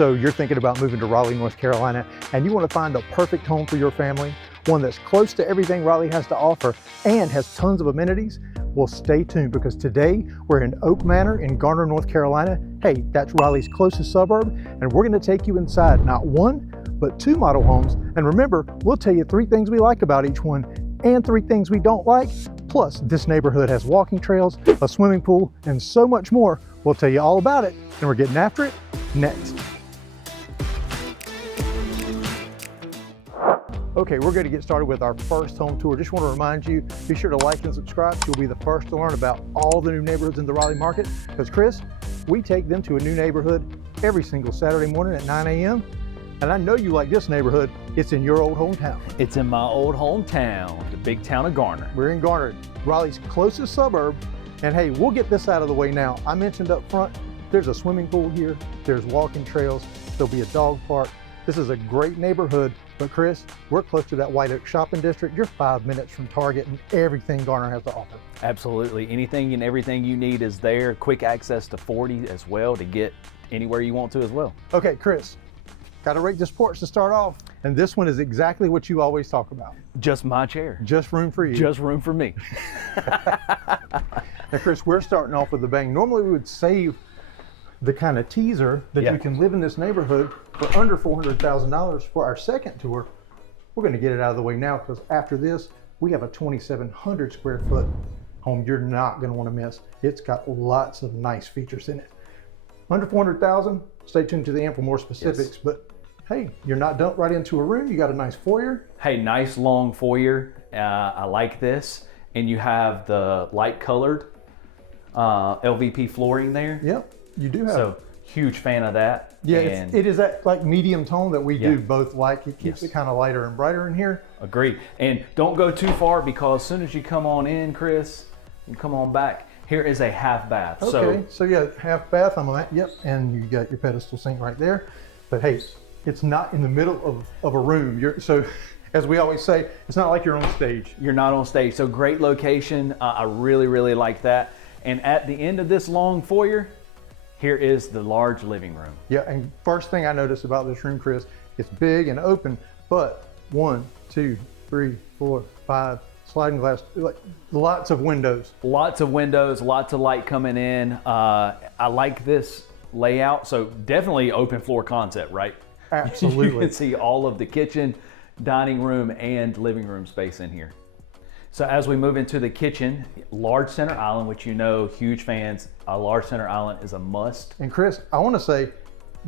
So you're thinking about moving to Raleigh, North Carolina, and you want to find the perfect home for your family, one that's close to everything Raleigh has to offer and has tons of amenities? Well, stay tuned, because today we're in Oak Manor in Garner, North Carolina. Hey, that's Raleigh's closest suburb, and we're going to take you inside not one, but two model homes. And remember, we'll tell you 3 things we like about each one and 3 things we don't like. Plus, this neighborhood has walking trails, a swimming pool, and so much more. We'll tell you all about it, and we're getting after it next. Okay, we're going to get started with our first home tour. Just want to remind you, be sure to like and subscribe so you'll be the first to learn about all the new neighborhoods in the Raleigh market. Because Chris, we take them to a new neighborhood every single Saturday morning at 9 a.m. And I know you like this neighborhood. It's in your old hometown. It's in my old hometown, the big town of Garner. We're in Garner, Raleigh's closest suburb. And hey, we'll get this out of the way now. I mentioned up front, there's a swimming pool here. There's walking trails. There'll be a dog park. This is a great neighborhood. But Chris, we're close to that White Oak shopping district. You're 5 minutes from Target and everything Garner has to offer. Absolutely. Anything and everything you need is there. Quick access to 40 as well to get anywhere you want to as well. Okay, Chris, got to rate this porch to start off. And this one is exactly what you always talk about. Just my chair. Just room for you. Just room for me. Now, Chris, we're starting off with a bang. Normally we would save the kind of teaser that you can live in this neighborhood for under $400,000 for our second tour. We're going to get it out of the way now, because after this, we have a 2,700 square foot home you're not going to want to miss. It's got lots of nice features in it. Under 400,000, stay tuned to the end for more specifics. But hey, you're not dumped right into a room. You got a nice foyer. Hey, nice long foyer. I like this. And you have the light colored LVP flooring there. Yep, you do have. So huge fan of that. Yeah, it is that like medium tone that we do both like. It keeps it kind of lighter and brighter in here. Agreed. And don't go too far, because as soon as you come on in, Chris, you come on back. Here is a half bath. Okay, so yeah, half bath. I'm on that. Yep, and you got your pedestal sink right there. But hey, it's not in the middle of a room. So, as we always say, it's not like you're on stage. You're not on stage. So great location. I really, really like that. And at the end of this long foyer, here is the large living room. Yeah, and first thing I noticed about this room, Chris, it's big and open, but 1, 2, 3, 4, 5 sliding glass, like lots of windows. Lots of windows, lots of light coming in. I like this layout. So definitely open floor concept, right? Absolutely. You can see all of the kitchen, dining room, and living room space in here. So as we move into the kitchen, large center island, which you know, huge fans, a large center island is a must. And Chris, I want to say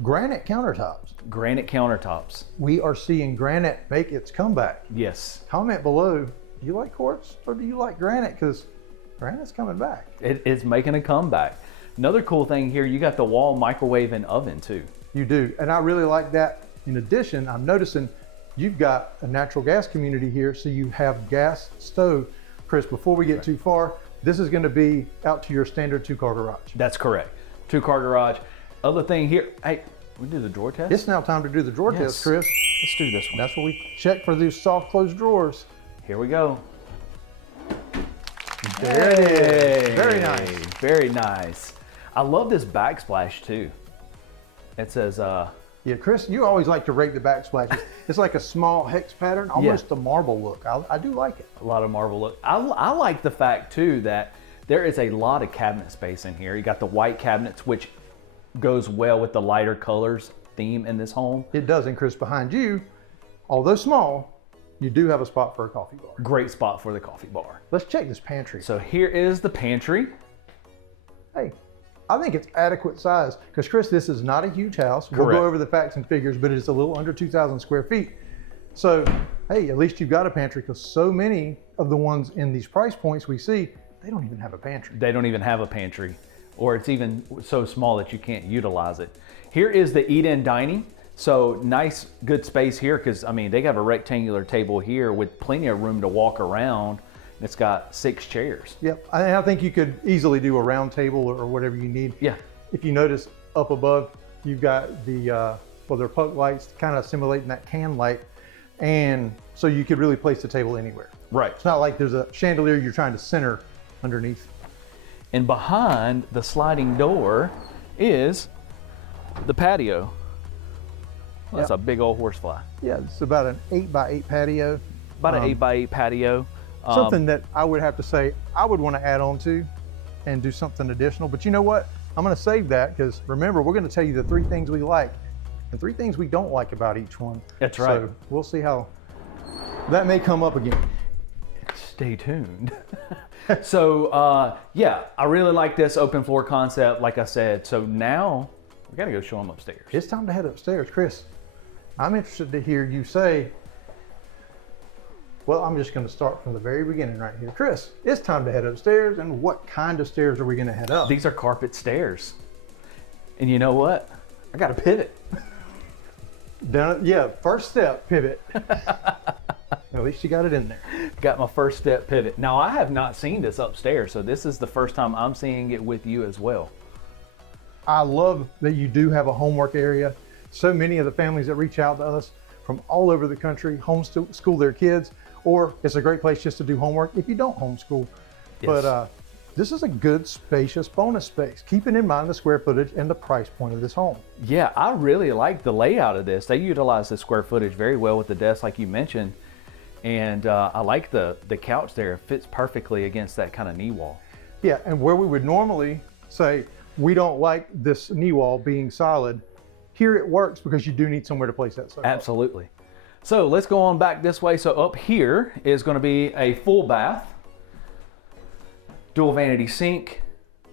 granite countertops. Granite countertops. We are seeing granite make its comeback. Yes. Comment below, do you like quartz or do you like granite? Because granite's coming back. It's making a comeback. Another cool thing here, you got the wall microwave and oven too. You do, and I really like that. In addition, I'm noticing you've got a natural gas community here, so you have gas stove. Chris, before we get too far, this is going to be out to your standard 2-car garage. That's correct. 2-car garage. Other thing here, hey, we do the drawer test? It's now time to do the drawer test, Chris. Let's do this one. That's what we check for these soft closed drawers. Here we go. There it is. Very nice. Very nice. I love this backsplash too. It says, yeah, Chris, you always like to rake the backsplash. It's like a small hex pattern, almost a marble look. I do like it. A lot of marble look. I like the fact too that there is a lot of cabinet space in here. You got the white cabinets, which goes well with the lighter colors theme in this home. It does, and Chris, behind you, although small, you do have a spot for a coffee bar. Great spot for the coffee bar. Let's check this pantry. So here is the pantry. Hey, I think it's adequate size, because Chris, this is not a huge house. We'll go over the facts and figures, but it's a little under 2,000 square feet. So, hey, at least you've got a pantry, because so many of the ones in these price points we see, they don't even have a pantry. They don't even have a pantry, or it's even so small that you can't utilize it. Here is the eat-in dining. So nice, good space here, because I mean, they have a rectangular table here with plenty of room to walk around. It's got 6 chairs. Yep, I think you could easily do a round table or whatever you need. Yeah. If you notice up above, you've got the, well, they're puck lights, kind of simulating that can light. And so you could really place the table anywhere. Right. It's not like there's a chandelier you're trying to center underneath. And behind the sliding door is the patio. That's a big old horsefly. Yeah, it's about an 8x8 patio. About an 8x8 patio. Something that I would have to say I would want to add on to and do something additional. But you know what? I'm going to save that because remember, we're going to tell you the 3 things we like and 3 things we don't like about each one. That's right. So we'll see how that may come up again. Stay tuned. So yeah, I really like this open floor concept, like I said. So now we got to go show them upstairs. It's time to head upstairs. Chris, I'm interested to hear you say, well, I'm just going to start from the very beginning right here. Chris, it's time to head upstairs, and what kind of stairs are we going to head up? These are carpet stairs. And you know what? I got a pivot. Yeah, first step, pivot. At least you got it in there. Got my first step pivot. Now, I have not seen this upstairs, so this is the first time I'm seeing it with you as well. I love that you do have a homework area. So many of the families that reach out to us from all over the country homeschool their kids, or it's a great place just to do homework if you don't homeschool. Yes. But this is a good, spacious bonus space, keeping in mind the square footage and the price point of this home. Yeah, I really like the layout of this. They utilize the square footage very well with the desk, like you mentioned. And I like the couch there. It fits perfectly against that kind of knee wall. Yeah, and where we would normally say, we don't like this knee wall being solid, here it works because you do need somewhere to place that sofa. Absolutely. So let's go on back this way. So up here is going to be a full bath, dual vanity sink,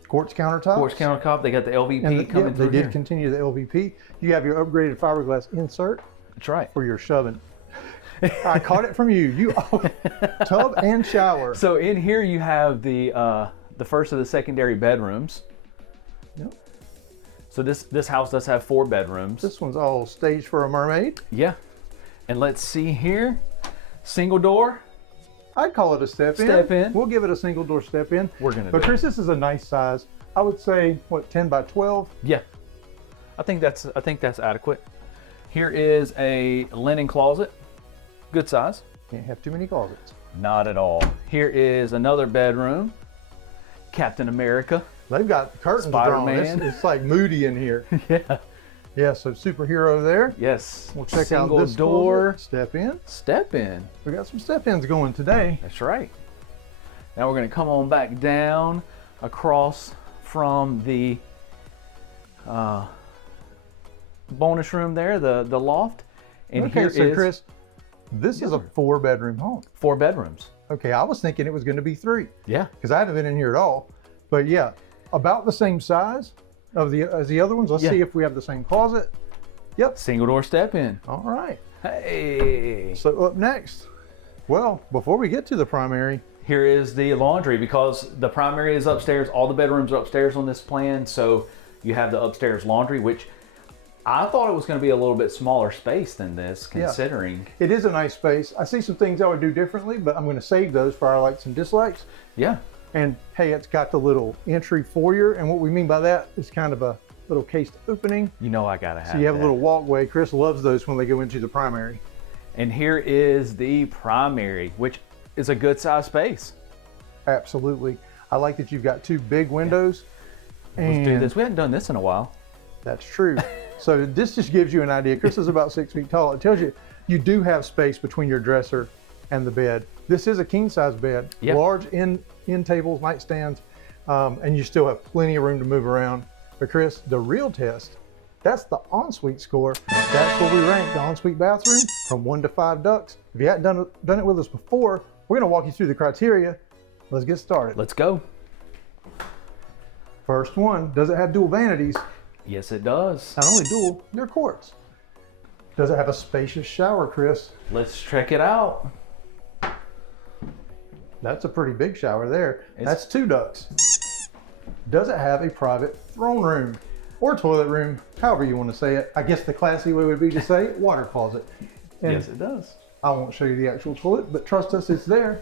Quartz countertops. quartz countertop. They got the LVP coming through. They did here. continue the LVP. You have your upgraded fiberglass insert That's right. for your shoving. I caught it from you. Tub and shower. So in here you have the first of the secondary bedrooms. Yep. So this house does have 4 bedrooms. This one's all staged for a mermaid. Yeah. And let's see here, single door. I'd call it a step in. Step in. We'll give it a single door step in. We're gonna But do Chris, this is a nice size. I would say, what, 10 by 12? Yeah, I think that's adequate. Here is a linen closet, good size. Can't have too many closets. Not at all. Here is another bedroom, Captain America. They've got curtains drawn. Spider-Man. It's like moody in here. Yeah. Yeah, so superhero there. Yes. We'll check Single out this door. closet. Step in. Step in. We got some step ins going today. That's right. Now we're going to come on back down across from the bonus room there, the loft. And Okay, here so is Chris, this is a 4-bedroom home. 4 bedrooms. Okay, I was thinking it was going to be 3 Yeah. because I haven't been in here at all. But yeah, about the same size as the other ones. Let's Yeah. see if we have the same closet. Yep. Single door step in. All right. Hey. So up next, well, before we get to the primary, Here is the laundry because the primary is upstairs. All the bedrooms are upstairs on this plan. So you have the upstairs laundry, which I thought it was going to be a little bit smaller space than this, considering. it is a nice space. I see some things I would do differently, but I'm going to save those for our likes and dislikes. Yeah. And hey, it's got the little entry foyer. And what we mean by that is kind of a little cased opening. You know I got to have So you have that. a little walkway. Chris loves those when they go into the primary. And here is the primary, which is a good size space. Absolutely. I like that you've got 2 big windows. Let's do And this. We haven't done this in a while. that's true. So this just gives you an idea. Chris is about 6 feet tall. It tells you you do have space between your dresser and the bed. This is a king size bed, Yep. large end tables, nightstands, and you still have plenty of room to move around. But Chris, the real test, that's the ensuite score. That's where we rank the ensuite bathroom from 1 to 5 ducts. If you hadn't done it with us before, we're going to walk you through the criteria. Let's get started. Let's go. First one, does it have dual vanities? Yes, it does. Not only dual, they're quartz. Does it have a spacious shower, Chris? Let's check it out. That's a pretty big shower there. That's 2 ducts. Does it have a private throne room or toilet room, however you want to say it? I guess the classy way would be to say water closet. And Yes, it does. I won't show you the actual toilet, but trust us, it's there.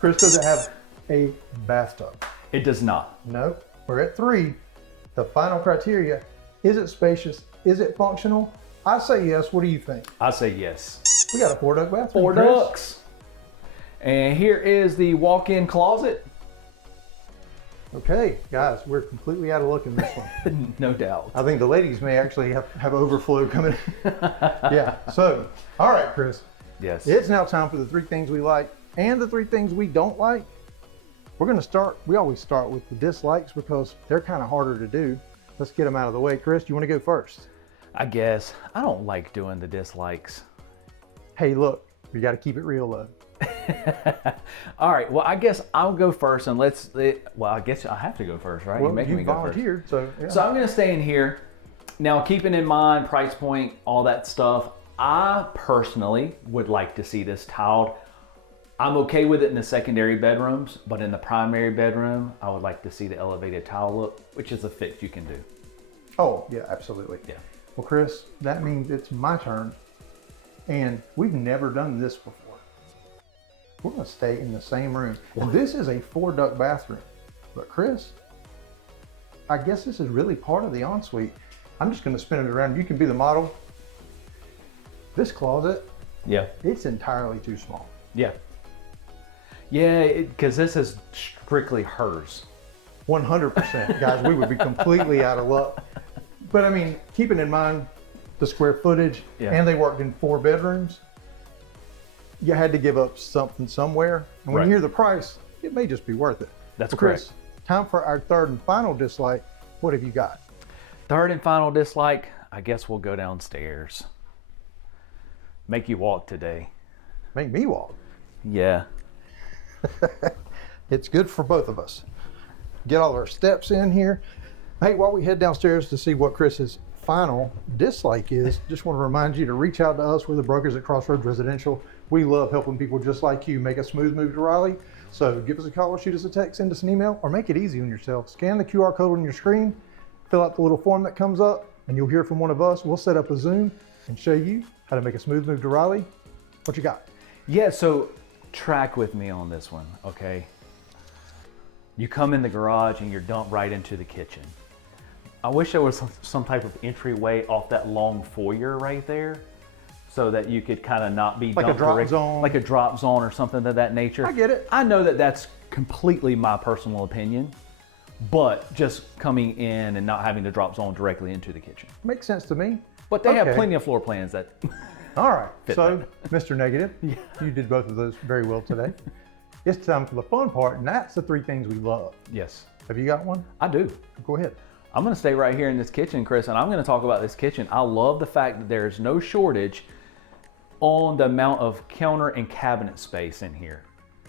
Chris, does it have a bathtub? It does not. No. We're at 3. The final criteria, is it spacious? Is it functional? I say yes. What do you think? I say yes. We got a 4-duct bathroom. 4 Chris. ducts. And here is the walk-in closet. Okay, guys, we're completely out of luck in this one. No doubt. I think the ladies may actually have overflow coming. Yeah. So, all right, Chris. Yes. It's now time for the 3 things we like and the 3 things we don't like. We're going to start. We always start with the dislikes because they're kind of harder to do. Let's get them out of the way. Chris, do you want to go first? I guess I don't like doing the dislikes. Hey, look, we got to keep it real though. All right. Well, I guess I'll go first, and well, I guess I have to go first, right? Well, You're making me go first. volunteered, so yeah. So I'm going to stay in here. Now, keeping in mind price point, all that stuff, I personally would like to see this tiled. I'm okay with it in the secondary bedrooms, but in the primary bedroom, I would like to see the elevated tile look, which is a fix you can do. Oh, yeah, absolutely. Yeah. Well, Chris, that means it's my turn, and we've never done this before. We're going to stay in the same room. And this is a 4-duct bathroom. But Chris, I guess this is really part of the ensuite. I'm just going to spin it around. You can be the model. This closet, Yeah. it's entirely too small. Yeah. Yeah, because this is strictly hers. 100%. Guys, we would be completely out of luck. But I mean, keeping in mind the square footage, Yeah. and they worked in 4 bedrooms, you had to give up something somewhere. And when Right. you hear the price, it may just be worth it. That's So correct. Chris, time for our 3rd and final dislike. What have you got? 3rd and final dislike, I guess we'll go downstairs. Make you walk today. Make me walk. Yeah. It's good for both of us. Get all our steps in here. Hey, while we head downstairs to see what Chris's final dislike is, just want to remind you to reach out to us. We're the brokers at Crossroads Residential. We love helping people just like you make a smooth move to Raleigh. So give us a call or shoot us a text, send us an email, or make it easy on yourself. Scan the QR code on your screen, fill out the little form that comes up, and you'll hear from one of us. We'll set up a Zoom and show you how to make a smooth move to Raleigh. What you got? Yeah, so track with me on this one, okay? You come in the garage and you're dumped right into the kitchen. I wish there was some type of entryway off that long foyer right there so that you could kind of not be Like a dumped drop zone. like a drop zone or something of that nature. I get it. I know that that's completely my personal opinion, but just coming in and not having the drop zone directly into the kitchen. Makes sense to me. But they have Okay. plenty of floor plans that All right, Fit so that. Mr. Negative, you did both of those very well today. It's time for the fun part, and that's the 3 things we love. Yes, Have you got one? I do. Go ahead. I'm going to stay right here in this kitchen, Chris, and I'm going to talk about this kitchen. I love the fact that there's no shortage on the amount of counter and cabinet space in here.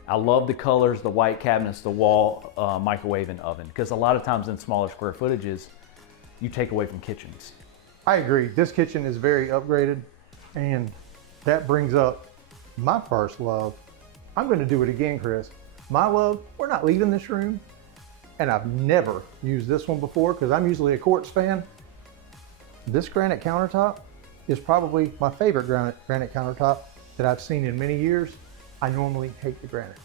I love the colors, the white cabinets, the wall, microwave, and oven, because a lot of times in smaller square footages, you take away from kitchens. I agree. This kitchen is very upgraded, and that brings up my first love. I'm going to do it again, Chris. My love, we're not leaving this room, and I've never used this one before because I'm usually a quartz fan. This granite countertop is probably my favorite granite countertop that I've seen in many years. I normally hate the granite,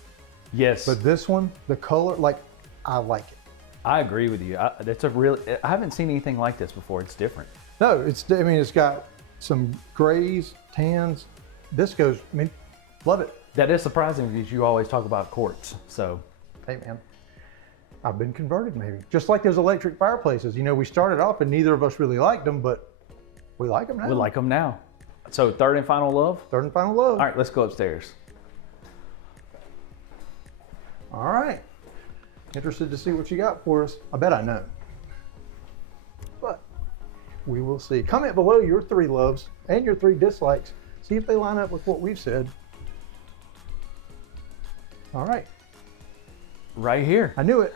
Yes, but this one, the color, like, I like it. I agree with you. I haven't seen anything like this before. It's different. No, it's got some grays, tans. This goes, love it. That is surprising because you always talk about quartz. So, Hey man, I've been converted maybe. Just like those electric fireplaces. You know, we started off and neither of us really liked them, but we like them now. we like them now. So 3rd and final love. 3rd and final love. All right, let's go upstairs. All right. Interested to see what you got for us. I bet I know. But we will see. Comment below your 3 loves and your 3 dislikes. See if they line up with what we've said. All right. Right here. I knew it.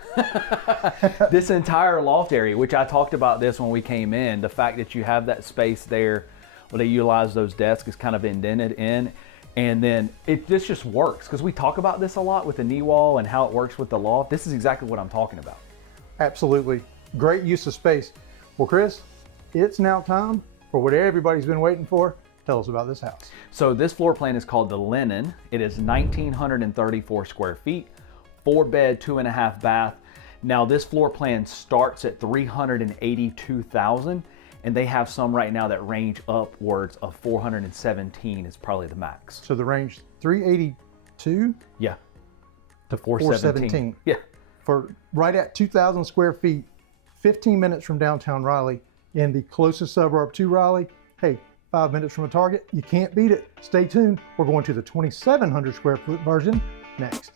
This entire loft area, which I talked about this when we came in, the fact that you have that space there where they utilize those desks is kind of indented in. And then this just works because we talk about this a lot with the knee wall and how it works with the loft. This is exactly what I'm talking about. Absolutely. Great use of space. Well, Chris, it's now time for what everybody's been waiting for. Tell us about this house. So this floor plan is called the Lennon. It is 1,934 square feet, 4-bed, 2.5 bath. Now this floor plan starts at $382,000, and they have some right now that range upwards of $417 is probably the max. So the range 382 Yeah, to 417. Yeah. for right at 2,000 square feet, 15 minutes from downtown Raleigh, in the closest suburb to Raleigh. Hey, 5 minutes from a Target. You can't beat it. Stay tuned. We're going to the 2,700 square foot version next.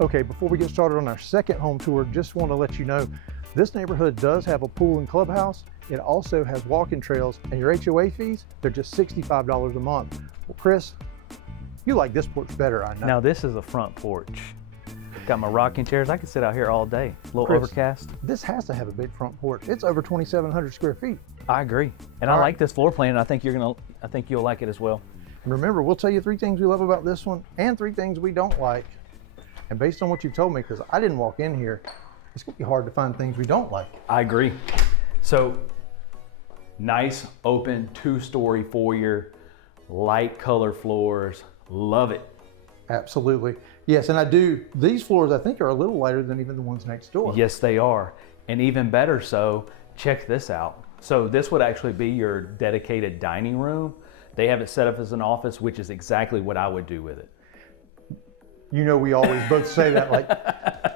Okay, before we get started on our second home tour, just want to let you know this neighborhood does have a pool and clubhouse. It also has walking trails, and your HOA fees, they're just $65 a month. Well, Chris, you like this porch better, I know. Now this is a front porch. Got my rocking chairs. I could sit out here all day. A little Chris, overcast. This has to have a big front porch. It's over 2,700 square feet. I agree. And I like this floor plan, and I think you'll like it as well. And remember, we'll tell you 3 things we love about this one and 3 things we don't like. And based on what you've told me, because I didn't walk in here, it's gonna be hard to find things we don't like. I agree. So, nice, open, 2-story foyer, light color floors. Love it. Absolutely. Yes, and I do. These floors, I think, are a little lighter than even the ones next door. Yes, they are. And even better so, check this out. So this would actually be your dedicated dining room. They have it set up as an office, which is exactly what I would do with it. You know, we always both say that. Like,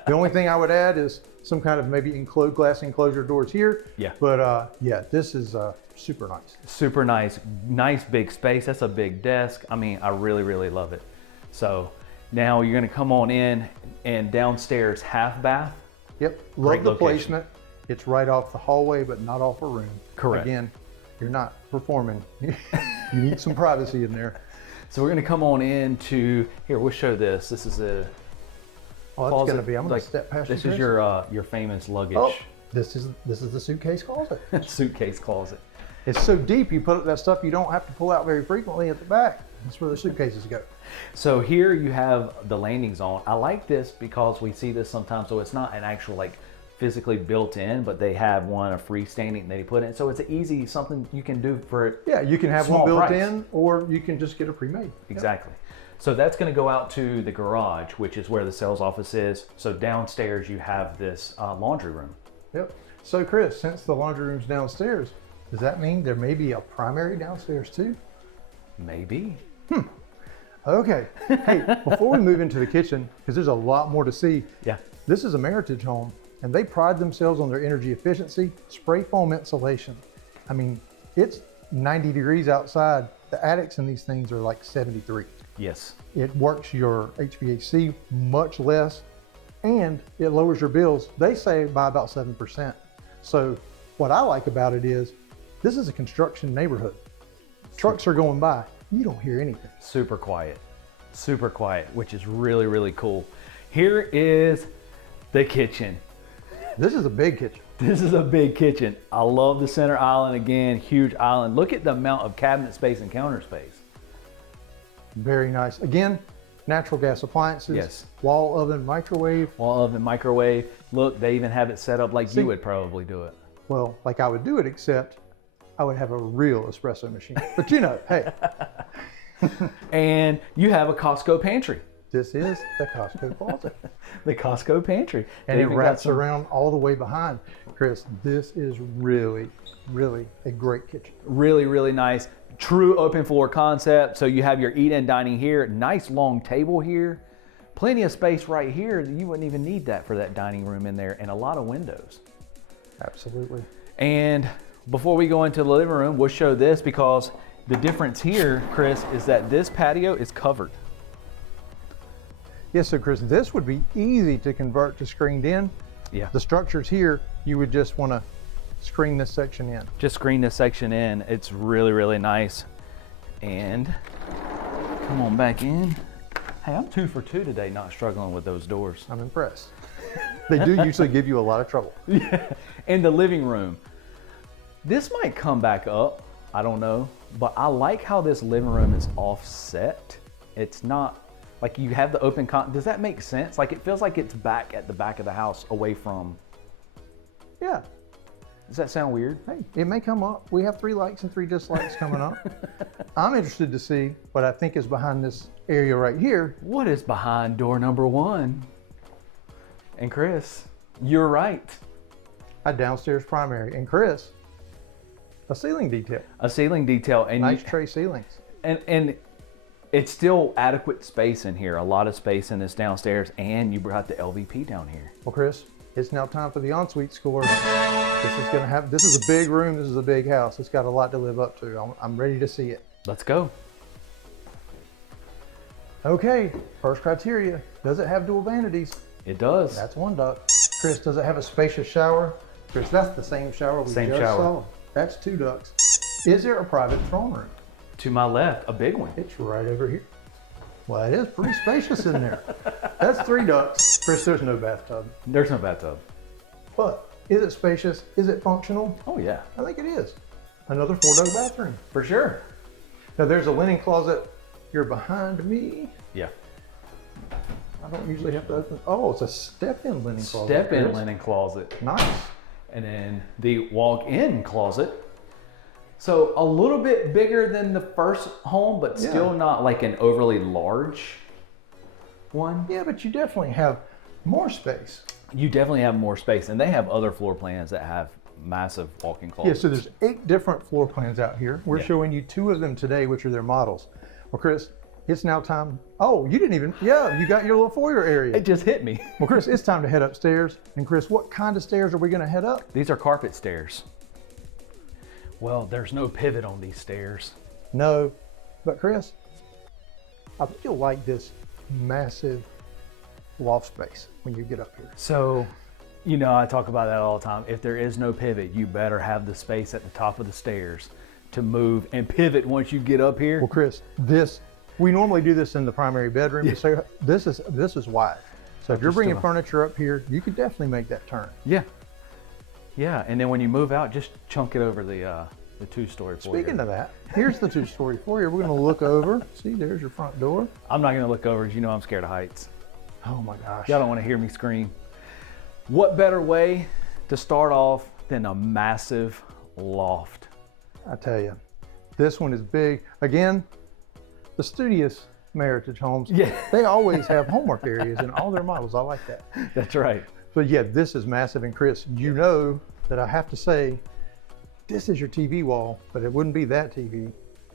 the only thing I would add is some kind of maybe glass enclosure doors here. Yeah. But yeah, this is super nice. Super nice. Nice big space. That's a big desk. I mean, I really, really love it. So now you're gonna come on in, and downstairs half bath. Yep, love the placement. It's right off the hallway, but not off a room. Correct. Again, you're not performing. You need some privacy in there. So we're gonna come on into, here, we'll show this. This is a Oh, closet. it's gonna be, I'm gonna step past This you, is Chris. your famous luggage. Oh, this is the suitcase closet. Suitcase closet. It's so deep, you put that stuff you don't have to pull out very frequently at the back. That's where the suitcases go. So here you have the landing zone. I like this because we see this sometimes, so it's not an actual like physically built in, but they have one, a freestanding that they put in. So it's an easy, something you can do for Yeah, you can have one built in, or you can just get a pre-made. Exactly. Yep. So that's gonna go out to the garage, which is where the sales office is. So downstairs you have this laundry room. Yep. So Chris, since the laundry room's downstairs, does that mean there may be a primary downstairs too? Maybe. Okay. Hey, before we move into the kitchen, because there's a lot more to see. Yeah. This is a Meritage home, and they pride themselves on their energy efficiency, spray foam insulation. I mean, it's 90 degrees outside. The attics in these things are like 73. Yes. It works your HVAC much less, and it lowers your bills, they say, by about 7%. So what I like about it is, this is a construction neighborhood. Trucks are going by, you don't hear anything. Super quiet, which is really, really cool. Here is the kitchen. This is a big kitchen. This is a big kitchen. I love the center island again, huge island. Look at the amount of cabinet space and counter space. Very nice. Again, natural gas appliances. Yes. Wall oven, microwave. Wall oven, microwave. Look, they even have it set up like you would probably do it. Well, like I would do it, except I would have a real espresso machine. But you know, hey. And you have a Costco pantry. This is the Costco closet. The Costco pantry. And it wraps around all the way behind. Chris, this is really, really a great kitchen. Really, really nice. True open floor concept. So you have your eat-in dining here. Nice long table here. Plenty of space right here. You wouldn't even need that for that dining room in there, and a lot of windows. Absolutely. And before we go into the living room, we'll show this because the difference here, Chris, is that this patio is covered. Yes, so Chris, this would be easy to convert to screened in. Yeah. The structures here, you would just want to screen this section in. Just screen this section in. It's really, really nice. And come on back in. Hey, I'm 2 for 2 today, not struggling with those doors. I'm impressed. They do usually give you a lot of trouble. Yeah. And the living room. This might come back up, I don't know, but I like how this living room is offset. It's not like you have the open does that make sense? Like it feels like it's back at the back of the house away from. Yeah. Does that sound weird? Hey, it may come up. We have 3 likes and 3 dislikes coming up. I'm interested to see what I think is behind this area right here. What is behind door number 1? And Chris, you're right. A downstairs primary. And Chris, a ceiling detail. A ceiling detail. And nice tray ceilings. And it's still adequate space in here. A lot of space in this downstairs, and you brought the LVP down here. Well, Chris, it's now time for the ensuite score. This is a big room. This is a big house. It's got a lot to live up to. I'm ready to see it. Let's go. Okay, first criteria. Does it have dual vanities? It does. That's one duct. Chris, does it have a spacious shower? Chris, that's the same shower we just saw. That's 2 ducts. Is there a private throne room? To my left, a big one. It's right over here. Well, it is pretty spacious in there. That's 3 ducts. Chris, there's no bathtub. There's no bathtub. But is it spacious? Is it functional? Oh yeah. I think it is. Another 4-duct bathroom. For sure. Now there's a linen closet. You're behind me. Yeah. I don't usually have to open. Oh, it's a step-in linen closet. Step-in linen closet. Nice. And then the walk-in closet. So a little bit bigger than the first home, but still not like an overly large one. Yeah, but you definitely have more space. You definitely have more space, and they have other floor plans that have massive walk-in closets. Yeah, so there's 8 different floor plans out here. We're showing you 2 of them today, which are their models. Well, Chris, it's now time. Oh, you didn't even, you got your little foyer area. It just hit me. Well, Chris, it's time to head upstairs. And Chris, what kind of stairs are we gonna head up? These are carpet stairs. Well, there's no pivot on these stairs. No, but Chris, I think you'll like this massive loft space when you get up here. So, you know, I talk about that all the time. If there is no pivot, you better have the space at the top of the stairs to move and pivot once you get up here. Well, Chris, we normally do this in the primary bedroom. So this is wide. So if you're bringing furniture up here, you could definitely make that turn. Yeah. Yeah, and then when you move out, just chunk it over the 2-story foyer. Speaking of that, here's the 2-story foyer. We're gonna look over. See, there's your front door. I'm not gonna look over, because you know I'm scared of heights. Oh my gosh. Y'all don't wanna hear me scream. What better way to start off than a massive loft? I tell you, this one is big. Again, the studious Meritage homes, they always have homework areas in all their models. I like that. That's right. But yeah, this is massive. And Chris, you know that I have to say, this is your TV wall, but it wouldn't be that TV.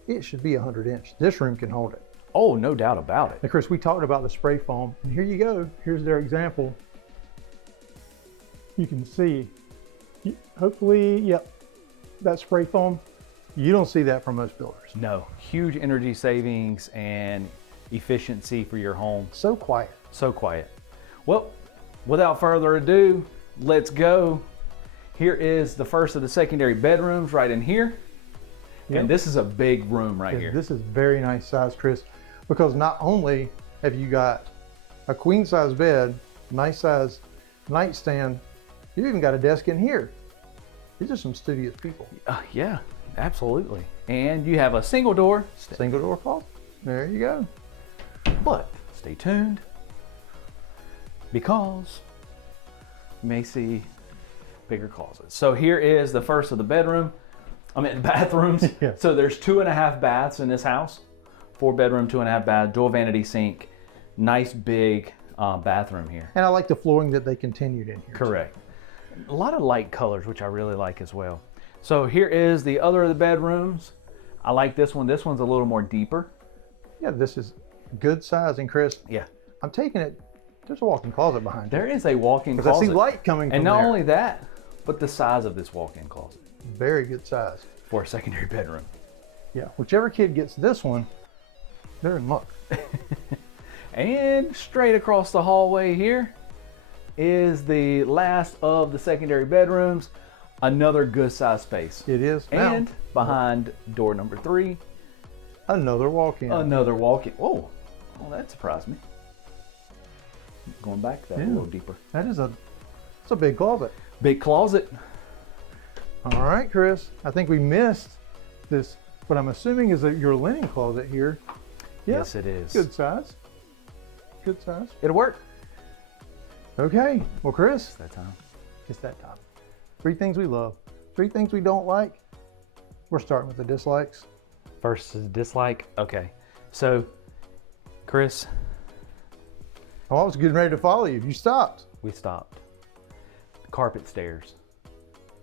It should be 100-inch. This room can hold it. Oh, no doubt about it. And Chris, we talked about the spray foam, and here you go. Here's their example. You can see, hopefully, yep, that spray foam. You don't see that from most builders. No, huge energy savings and efficiency for your home. So quiet. So quiet. Well, without further ado, let's go. Here is the first of the secondary bedrooms right in here. Yep. And this is a big room right here. This is very nice size, Chris, because not only have you got a queen size bed, nice size nightstand, you even got a desk in here. These are some studious people. Yeah, absolutely. And you have a single door closet. There you go. But stay tuned, because you may see bigger closets. So here is the first of the bathrooms. Yeah. So there's 2.5 baths in this house. 4-bedroom, 2.5 bath, dual vanity sink, nice big bathroom here. And I like the flooring that they continued in here. Correct. A lot of light colors, which I really like as well. So here is the other of the bedrooms. I like this one. This one's a little more deeper. Yeah, this is good size. And Chris, I'm taking it. There's a walk-in closet behind you. There is a walk-in closet. Because I see light coming from And there. not only that, but the size of this walk-in closet. Very good size. For a secondary bedroom. Yeah, whichever kid gets this one, they're in luck. And straight across the hallway here is the last of the secondary bedrooms. Another good size space. It is. And behind door number 3, another walk-in. Another walk-in. Oh, that surprised me. Going back that a little deeper. It's a big closet. Big closet. All right, Chris. I think we missed this, what I'm assuming is your linen closet here. Yep. Yes, it is. Good size. Good size. It'll work. Okay. Well, Chris. It's that time. It's that time. 3 things we love. 3 things we don't like. We're starting with the dislikes. First is dislike. Okay. So, Chris. Oh, I was getting ready to follow you. You stopped. We stopped. Carpet stairs.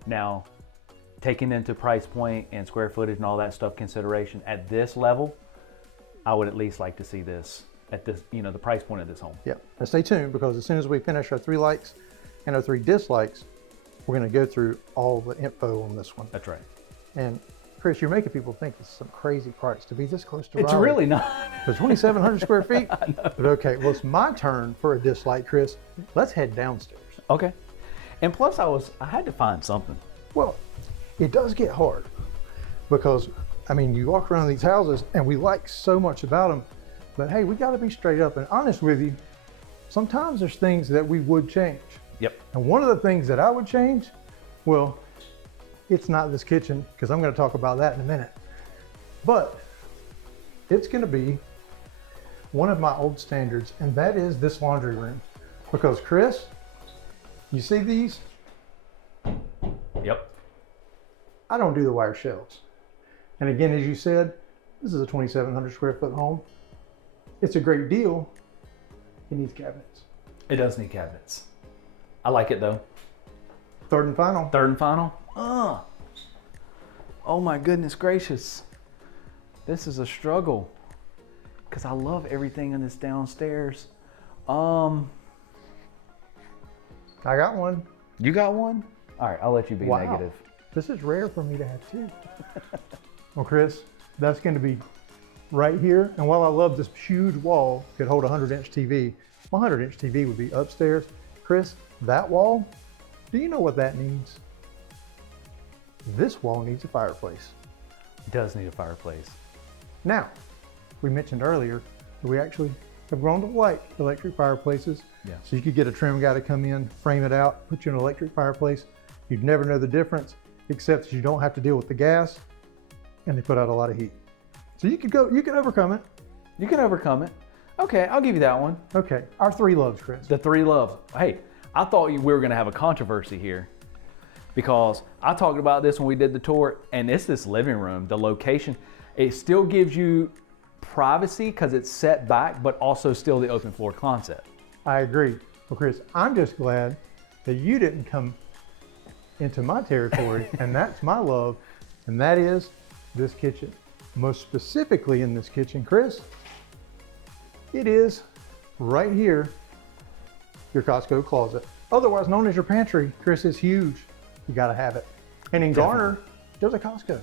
Now, taking into price point and square footage and all that stuff consideration, at this level, I would at least like to see this at this, the price point of this home. Yeah, and stay tuned because as soon as we finish our 3 likes and our 3 dislikes, we're going to go through all the info on this one. That's right. And Chris, you're making people think it's some crazy price to be this close to It's Raleigh. really not. For 2,700 square feet. But okay, well, it's my turn for a dislike, Chris. Let's head downstairs. Okay. And plus I had to find something. Well, it does get hard because, I mean, you walk around these houses and we like so much about them, but hey, we got to be straight up and honest with you. Sometimes there's things that we would change. Yep. And one of the things that I would change, well, it's not this kitchen because I'm going to talk about that in a minute, but it's going to be one of my old standards, and that is this laundry room. Because Chris, you see these? Yep. I don't do the wire shelves. And again, as you said, this is a 2,700 square foot home. It's a great deal. It needs cabinets. It does need cabinets. I like it though. Third and final. Third and final. Oh my goodness gracious. This is a struggle because I love everything in this downstairs. I got one. You got one? All right, I'll let you be negative. This is rare for me to have two. Well, Chris, that's going to be right here. And while I love this huge wall, could hold a 100-inch TV, my 100-inch TV would be upstairs. Chris, that wall, do you know what that needs? This wall needs a fireplace. It does need a fireplace. Now, we mentioned earlier that we actually have grown to like electric fireplaces. Yeah. So you could get a trim guy to come in, frame it out, put you in an electric fireplace. You'd never know the difference, except that you don't have to deal with the gas, and they put out a lot of heat. So you can overcome it. You can overcome it. Okay, I'll give you that one. Okay, our 3 loves, Chris. The 3 loves. Hey, I thought we were going to have a controversy here because I talked about this when we did the tour, and it's this living room, the location. It still gives you privacy because it's set back, but also still the open floor concept. I agree. Well, Chris, I'm just glad that you didn't come into my territory, and that's my love, and that is this kitchen. Most specifically in this kitchen, Chris, it is right here, your Costco closet. Otherwise known as your pantry. Chris, is huge. You gotta have it. And in Garner, there's a Costco.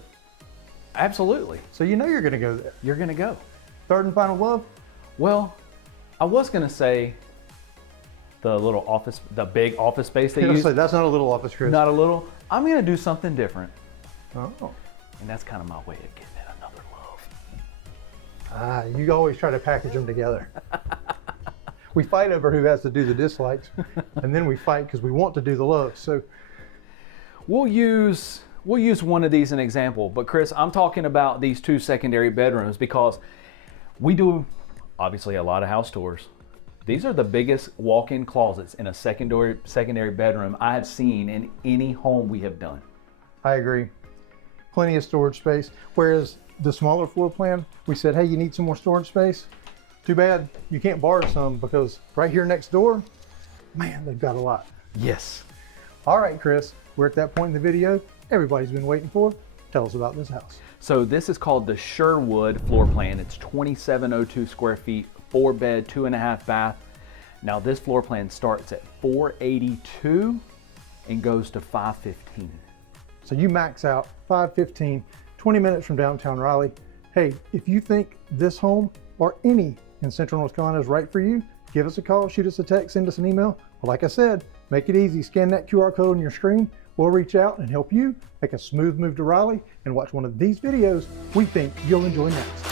Absolutely. So you know you're gonna go there. You're going to go. Third and final love? Well, I was going to say the little office, the big office space they use. Say, that's not a little office, Chris. Not a little. I'm going to do something different. Oh. And that's kind of my way of getting at another love. You always try to package them together. We fight over who has to do the dislikes, and then we fight because we want to do the love. So we'll use one of these as an example. But Chris, I'm talking about these 2 secondary bedrooms because we do obviously a lot of house tours. These are the biggest walk-in closets in a secondary bedroom I have seen in any home we have done. I agree. Plenty of storage space. Whereas the smaller floor plan, we said, hey, you need some more storage space? Too bad you can't borrow some because right here next door, man, they've got a lot. Yes. All right, Chris, we're at that point in the video everybody's been waiting for. Tell us about this house. So this is called the Sherwood floor plan. It's 2,702 square feet, 4 bed, 2.5 bath. Now this floor plan starts at 482 and goes to 515. So you max out 515, 20 minutes from downtown Raleigh. Hey, if you think this home or any in Central North Carolina is right for you, give us a call, shoot us a text, send us an email. But like I said, make it easy. Scan that QR code on your screen. We'll reach out and help you make a smooth move to Raleigh and watch one of these videos we think you'll enjoy next.